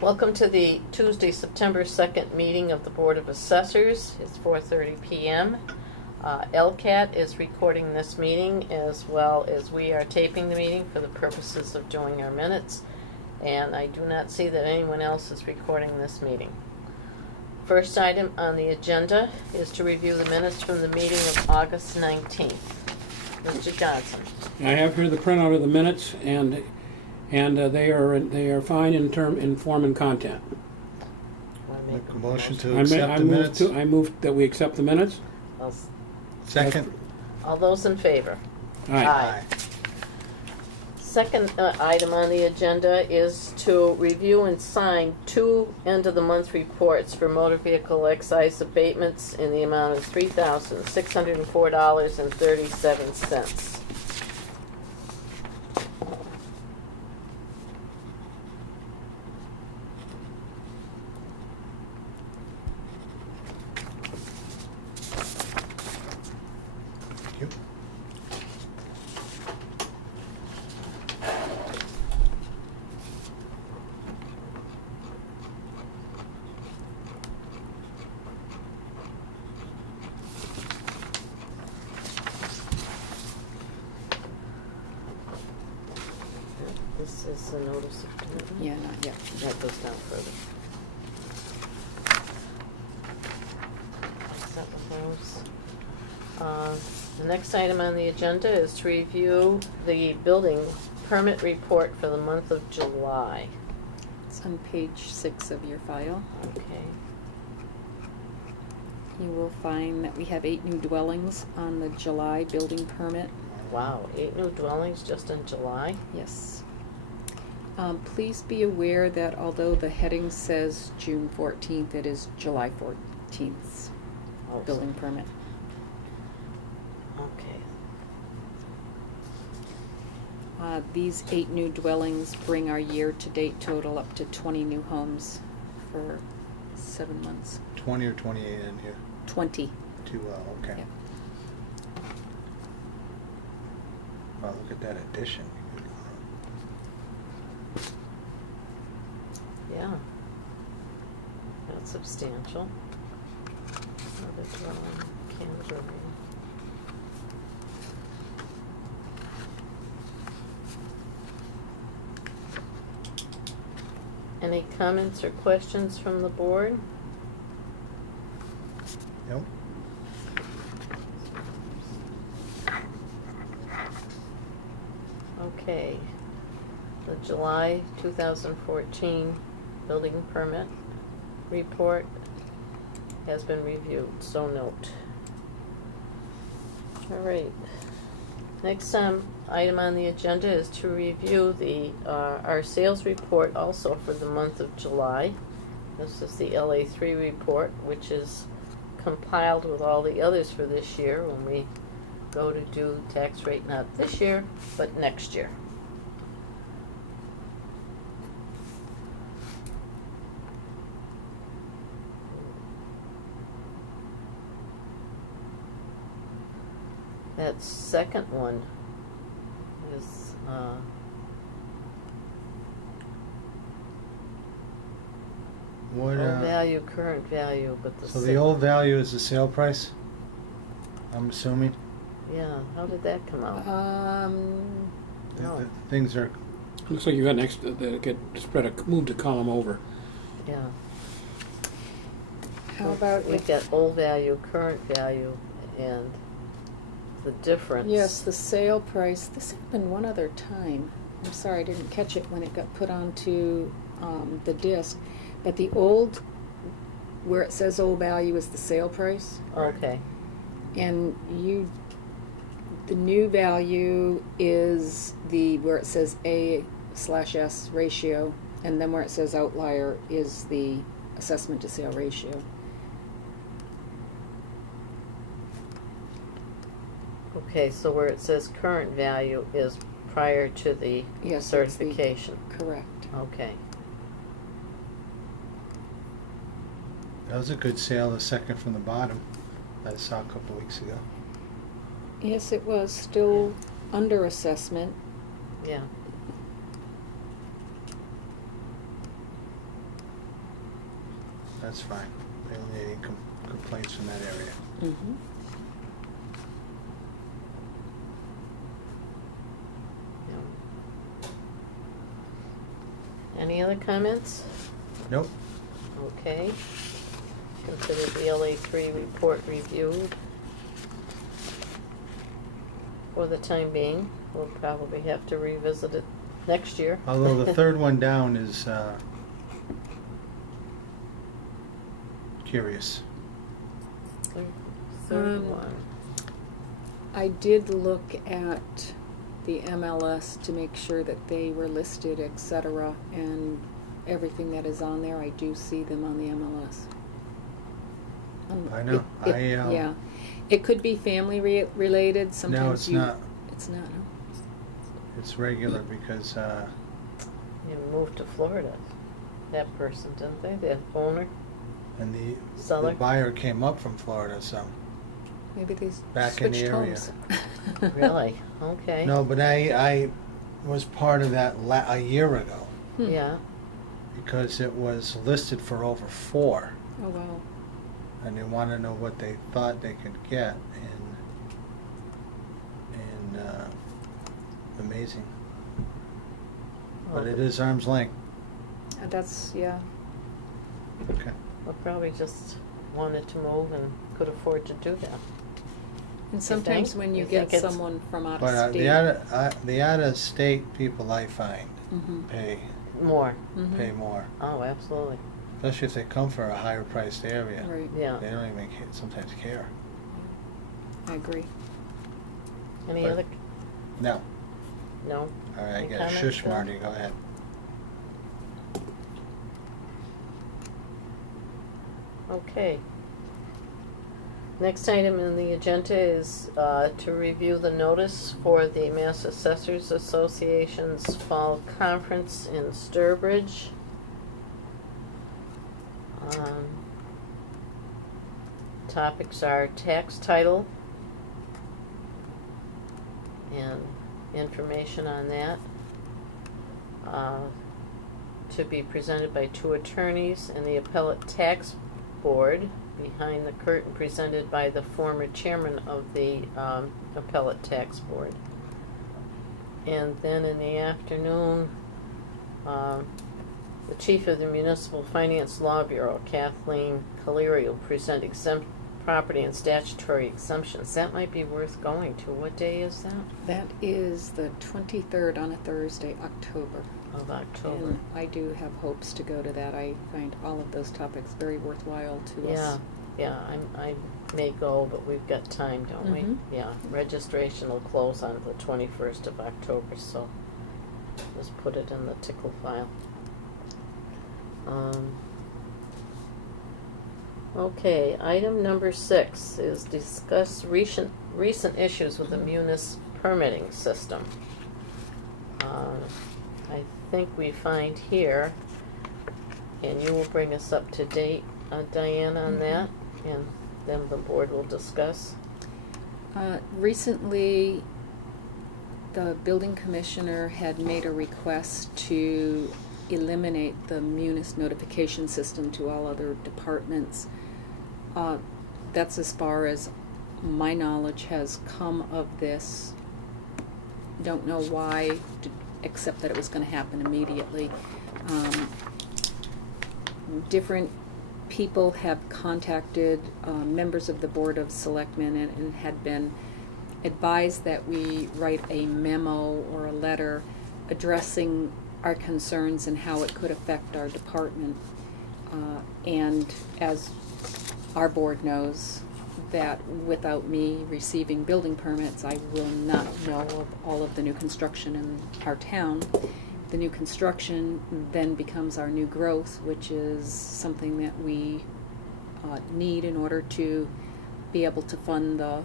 Welcome to the Tuesday, September 2nd meeting of the Board of Assessors. It's 4:30 p.m. LCAT is recording this meeting as well as we are taping the meeting for the purposes of doing our minutes. And I do not see that anyone else is recording this meeting. First item on the agenda is to review the minutes from the meeting of August 19th. Mr. Johnson. I have here the printout of the minutes, and they are fine in form and content. Make a motion to accept the minutes. I move that we accept the minutes. Second. All those in favor? Aye. Second item on the agenda is to review and sign 2 end-of-the-month reports for motor vehicle excise abatements in the amount of $3,604.37. Thank you. This is a notice of commitment? Yeah, not yet. That goes down further. Is that with those? The next item on the agenda is to review the building permit report for the month of July. It's on page 6 of your file. Okay. You will find that we have 8 new dwellings on the July building permit. Wow, 8 new dwellings just in July? Yes. Please be aware that although the heading says June 14th, it is July 14th Oh, building permit. Okay. These 8 new dwellings bring our year-to-date total up to 20 new homes for 7 months. 20 or 28 in here? 20. Okay. Yep. Wow, look at that addition. Yeah. That's substantial. Another dwelling, Canterbury. Any comments or questions from the board? Nope. Okay. The July 2014 building permit report has been reviewed, so note. All right. Next item on the agenda is to review our sales report also for the month of July. This is the LA3 report, which is compiled with all the others for this year when we go to do tax rate not this year, but next year. That second one is What, old value, current value, but so the old value is the sale price, I'm assuming? Yeah, how did that come out? No. The things are, Looks like you got next moved a column over. Yeah. How about We've got old value, current value, and the difference. Yes, the sale price. This happened one other time. I'm sorry I didn't catch it when it got put onto the disc. But the old, where it says old value, is the sale price. Okay. And the new value is where it says A/S ratio. And then where it says outlier is the assessment to sale ratio. Okay, so where it says current value is prior to the Yes, certification. Correct. Okay. that was a good sale, the second from the bottom, that I saw a couple of weeks ago. Yes, it was still under assessment. Yeah. That's fine. We don't need any complaints from that area. Mm-hmm. Any other comments? Nope. Okay. Consider the LA3 report reviewed. For the time being, we'll probably have to revisit it next year. Although the third one down is curious. Third one. I did look at the MLS to make sure that they were listed, etc., and everything that is on there, I do see them on the MLS. I know. Yeah, it could be family related. Sometimes No, it's not. It's not. No? It's regular because You moved to Florida. That person, didn't they? The owner? and the Seller? buyer came up from Florida, so Maybe they Back in the switched area. homes. Really? Okay. no. But I was part of that a year ago Hmm. Yeah. because it was listed for over 4, Oh wow. and they want to know what they thought they could get, and amazing. But it is arm's length. That's yeah. Okay. Well, probably just wanted to move and could afford to do that. And sometimes think? when you You get think it's- someone from out But of state. the out of state people I find Mm-hmm. pay More. pay more, Oh, absolutely. especially if they come for a higher priced area. Right. Yeah. They don't even sometimes care. I agree. Any But- other? No. No. All right, I Any get a comments, shush, Bill? Marty. Go ahead. Okay. Next item in the agenda is to review the notice for the Mass Assessors Association's Fall Conference in Sturbridge. Topics are tax title and information on that. To be presented by 2 attorneys and the appellate tax board, behind the curtain presented by the former chairman of the appellate tax board. And then in the afternoon, the chief of the Municipal Finance Law Bureau, Kathleen Caleri, will present exempt property and statutory exemptions. That might be worth going to. What day is that? That is the 23rd on a Thursday, October. Of October. And I do have hopes to go to that. I find all of those topics very worthwhile to us. Yeah, I may go, but we've got time, don't Mhm. we? Yeah, registration will close on the 21st of October, so just put it in the tickle file. Okay, item number 6 is discuss recent issues with the Munis permitting system. I think we find here, and you will bring us up to date, Diane, on that, and then the board will discuss. Recently, the building commissioner had made a request to eliminate the Munis notification system to all other departments. That's as far as my knowledge has come of this. Don't know why, except that it was going to happen immediately. Different people have contacted members of the Board of Selectmen and had been advised that we write a memo or a letter addressing our concerns and how it could affect our department. And as our board knows, that without me receiving building permits, I will not know of all of the new construction in our town. The new construction then becomes our new growth, which is something that we need in order to be able to fund the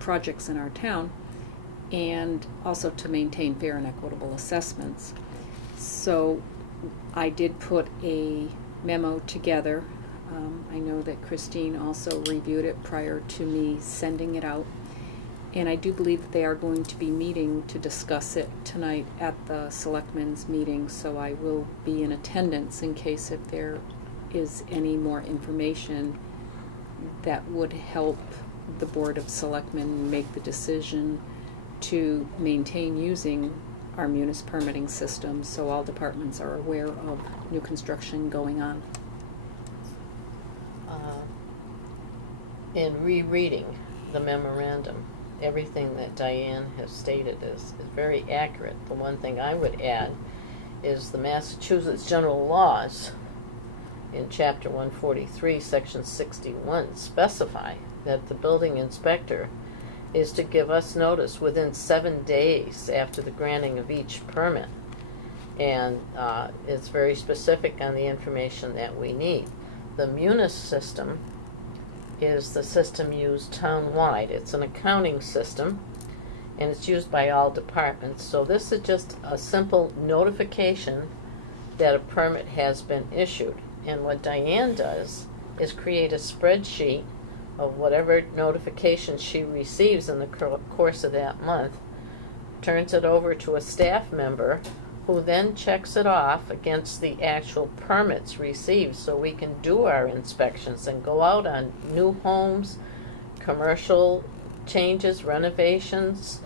projects in our town, and also to maintain fair and equitable assessments. So I did put a memo together. I know that Christine also reviewed it prior to me sending it out. And I do believe that they are going to be meeting to discuss it tonight at the selectmen's meeting, so I will be in attendance in case if they're is any more information that would help the Board of Selectmen make the decision to maintain using our Munis permitting system, so all departments are aware of new construction going on. In rereading the memorandum, everything that Diane has stated is very accurate. The one thing I would add is the Massachusetts General Laws in Chapter 143, Section 61 specify that the building inspector is to give us notice within 7 days after the granting of each permit. And it's very specific on the information that we need. The Munis system is the system used town-wide. It's an accounting system, and it's used by all departments. So this is just a simple notification that a permit has been issued. And what Diane does is create a spreadsheet of whatever notification she receives in the course of that month, turns it over to a staff member who then checks it off against the actual permits received, so we can do our inspections and go out on new homes, commercial changes, renovations,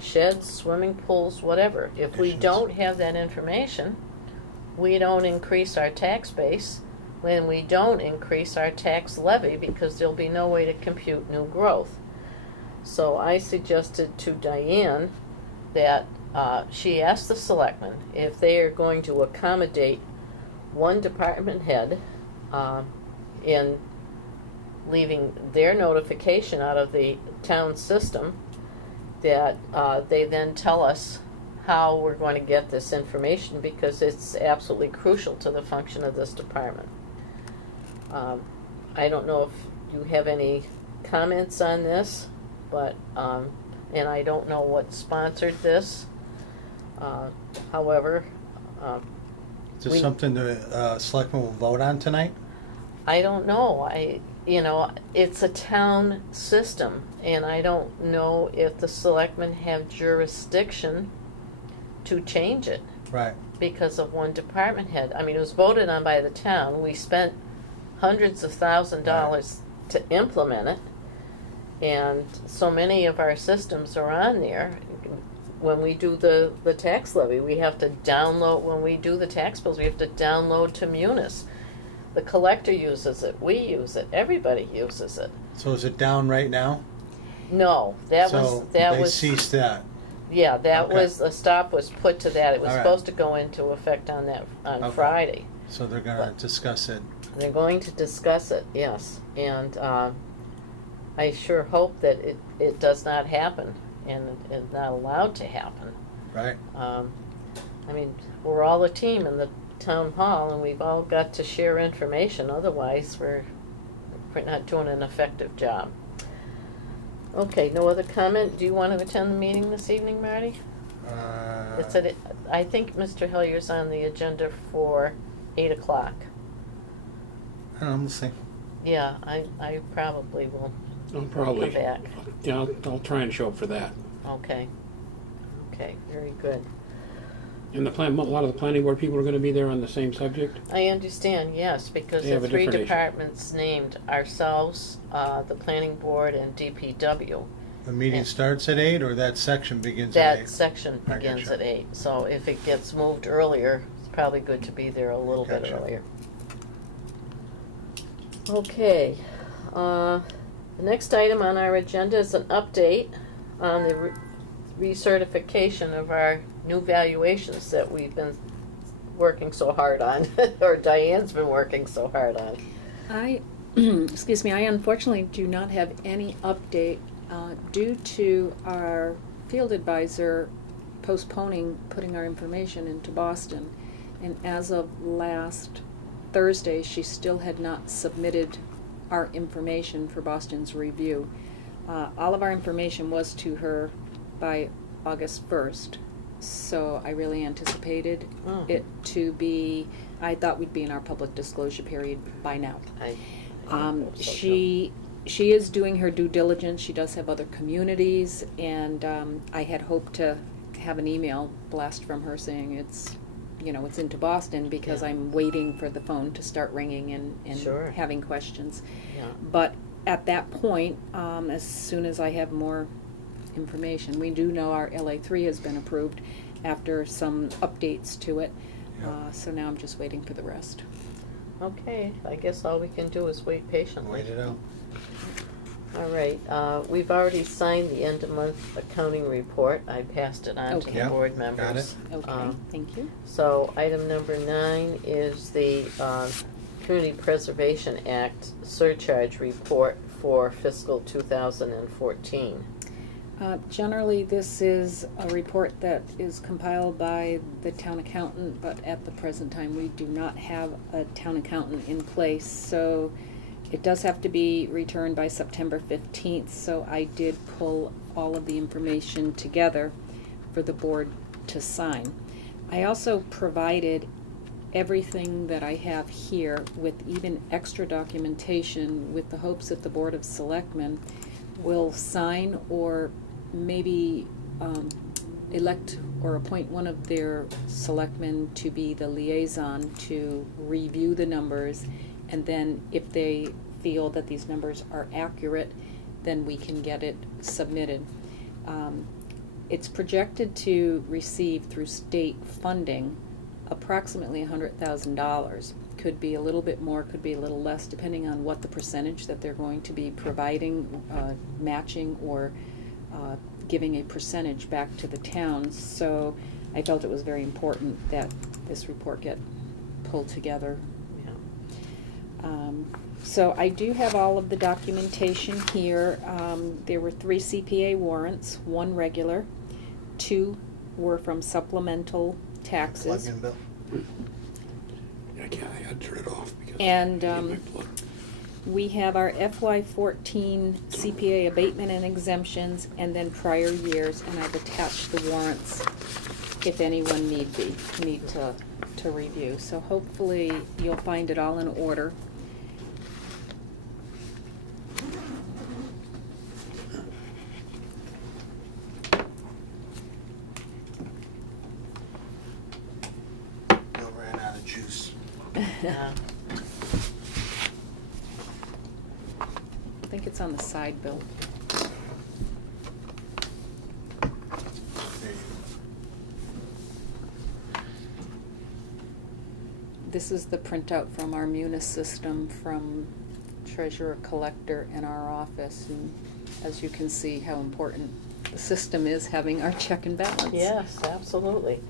sheds, swimming pools, whatever. If we don't have that information, we don't increase our tax base, when we don't increase our tax levy, because there'll be no way to compute new growth. So I suggested to Diane that she asked the selectmen if they are going to accommodate one department head in leaving their notification out of the town system, that they then tell us how we're going to get this information, because it's absolutely crucial to the function of this department. I don't know if you have any comments on this, but and I don't know what sponsored this. However, Is this something the selectmen will vote on tonight? I don't know. It's a town system, and I don't know if the selectmen have jurisdiction to change it. Right. Because of one department head. I mean, it was voted on by the town. We spent hundreds of $1,000s to implement it, and so many of our systems are on there. When we do the tax levy, we have to download, when we do the tax bills, we have to download to Munis. The collector uses it, we use it, everybody uses it. So is it down right now? No, that was they ceased that. Yeah, that Okay. was, a stop was put to that. It was All right. supposed to go into effect on Okay. Friday. So they're going to discuss it. They're going to discuss it, yes, and I sure hope that it does not happen, and it's not allowed to happen. Right. I mean, we're all a team in the town hall, and we've all got to share information, otherwise we're not doing an effective job. Okay, no other comment? Do you want to attend the meeting this evening, Marty? I think Mr. Hillier's on the agenda for 8 o'clock. I don't know, we'll see. Yeah, I probably will I'll probably, come back. yeah, I'll try and show up for that. Okay. Okay, very good. And a lot of the planning board people are going to be there on the same subject. I understand, yes, because They the have a three different issue. departments named, ourselves, the planning board, and DPW. The meeting starts at 8, or that section begins at 8? That section I begins gotcha. at 8, so if it gets moved earlier, it's probably good to be there a little bit Gotcha. earlier. Okay, the next item on our agenda is an update on the recertification of our new valuations that we've been working so hard on, or Diane's been working so hard on. I unfortunately do not have any update due to our field advisor postponing putting our information into Boston. And as of last Thursday, she still had not submitted our information for Boston's review. All of our information was to her by August 1st, so I really anticipated it to be, I thought we'd be in our public disclosure period by now. I hope so, She is doing her due diligence. She does have other communities, and I had hoped to have an email blast from her saying it's it's into Boston because Yeah. I'm waiting for the phone to start ringing and Sure. having questions. Yeah. But at that point, as soon as I have more information, we do know our LA3 has been approved after some updates to it. Yeah. So now I'm just waiting for the rest. Okay, I guess all we can do is wait patiently. Wait it out. All right, we've already signed the end of month accounting report. I passed it on to Okay. the Yep, board got members. it. Okay, thank you. So item number 9 is the Community Preservation Act surcharge report for fiscal 2014. Generally, this is a report that is compiled by the town accountant, but at the present time, we do not have a town accountant in place, so it does have to be returned by September 15th, so I did pull all of the information together for the board to sign. I also provided everything that I have here with even extra documentation with the hopes that the Board of Selectmen will sign or maybe elect or appoint one of their selectmen to be the liaison to review the numbers, and then if they feel that these numbers are accurate, then we can get it submitted. It's projected to receive through state funding approximately $100,000. Could be a little bit more, could be a little less, depending on what the percentage that they're going to be providing, matching or giving a percentage back to the towns. So I felt it was very important that this report get pulled together. Yeah. So I do have all of the documentation here. There were 3 CPA warrants, 1 regular, 2 were from supplemental taxes. Plug in, Bill. I can't, I had to turn it off because And, I need my plug. We have our FY14 CPA abatement and exemptions, and then prior years, and I've attached the warrants if anyone need to review. So hopefully you'll find it all in order. Bill ran out of juice. Yeah. I think it's on the side, Bill. There you This is the printout from our Munis system from treasurer collector in our office, and as you can see how important the system is having our check and balance. Yes, absolutely.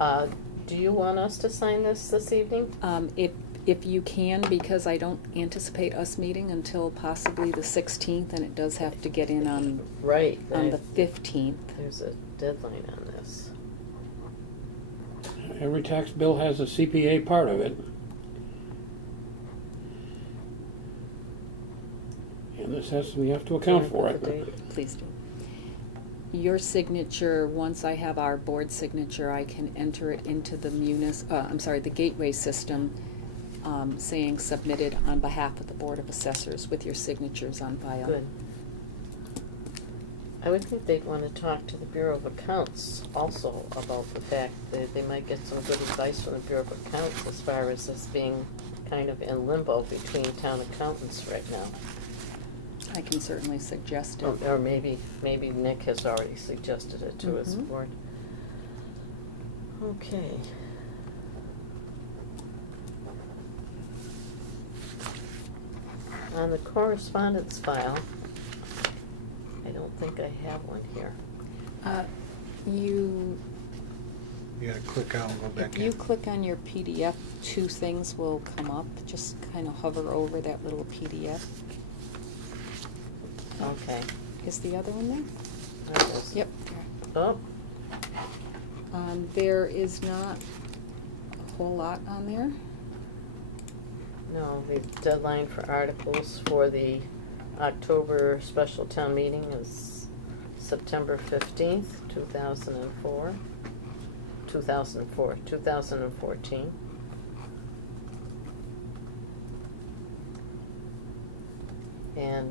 Do you want us to sign this evening? If you can, because I don't anticipate us meeting until possibly the 16th, and it does have to get in on Right. the 15th. There's a deadline on this. Every tax bill has a CPA part of it. And this has, we have to account for The date. it. Please do. Your signature, once I have our board signature, I can enter it into the the gateway system, saying submitted on behalf of the Board of Assessors with your signatures on file. Good. I would think they'd want to talk to the Bureau of Accounts also about the fact that they might get some good advice from the Bureau of Accounts as far as this being kind of in limbo between town accountants right now. I can certainly suggest it. Or maybe Nick has already suggested it to his Mhm. board. Okay. On the correspondence file, I don't think I have one here. You, You gotta click out and go back if in. you click on your PDF, 2 things will come up. Just kind of hover over that little PDF. Okay. Is the other one there? There it is. Yep. Oh, There is not a whole lot on there. no, the deadline for articles for the October special town meeting is September 15th, 2014. And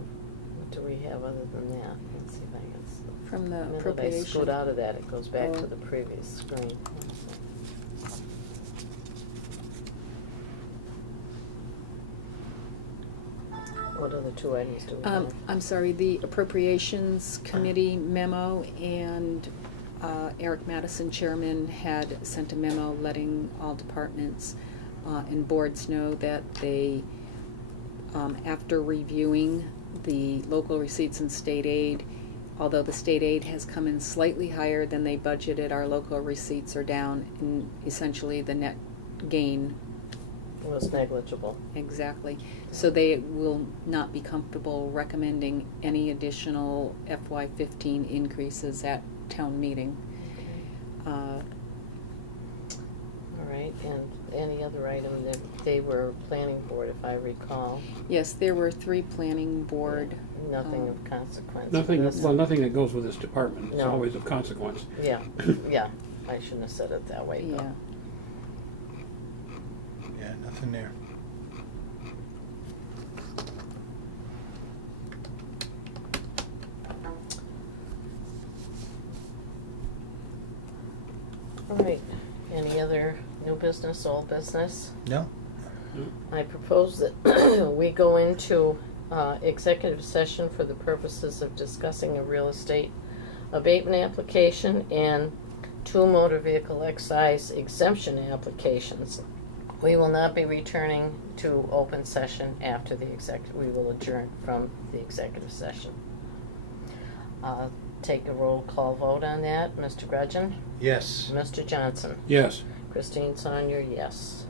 what do we have other than that? Let's see if I can. From the If I appropriation. scoot out of that, it goes back to Oh. the previous screen. What other two items do we have? I'm sorry, the Appropriations Committee memo, and Eric Madison, Chairman, had sent a memo letting all departments and boards know that they, after reviewing the local receipts and state aid, although the state aid has come in slightly higher than they budgeted, our local receipts are down, and essentially the net gain. Was negligible. Exactly. So they will not be comfortable recommending any additional FY15 increases at town meeting. All right, and any other item that they were planning board, if I recall? Yes, there were 3 planning board. Nothing of consequence. Nothing, This- well, nothing that goes with this department. It's No. always of consequence. Yeah, yeah, I shouldn't have said it that way, though. Yeah. Yeah, nothing there. All right, any other new business, old business? No? I propose that we go into executive session for the purposes of discussing a real estate abatement application and 2 motor vehicle excise exemption applications. We will not be returning to open session after the we will adjourn from the executive session. Take a roll call vote on that. Mr. Gudgeon? Yes. Mr. Johnson? Yes. Christine Saunier, yes.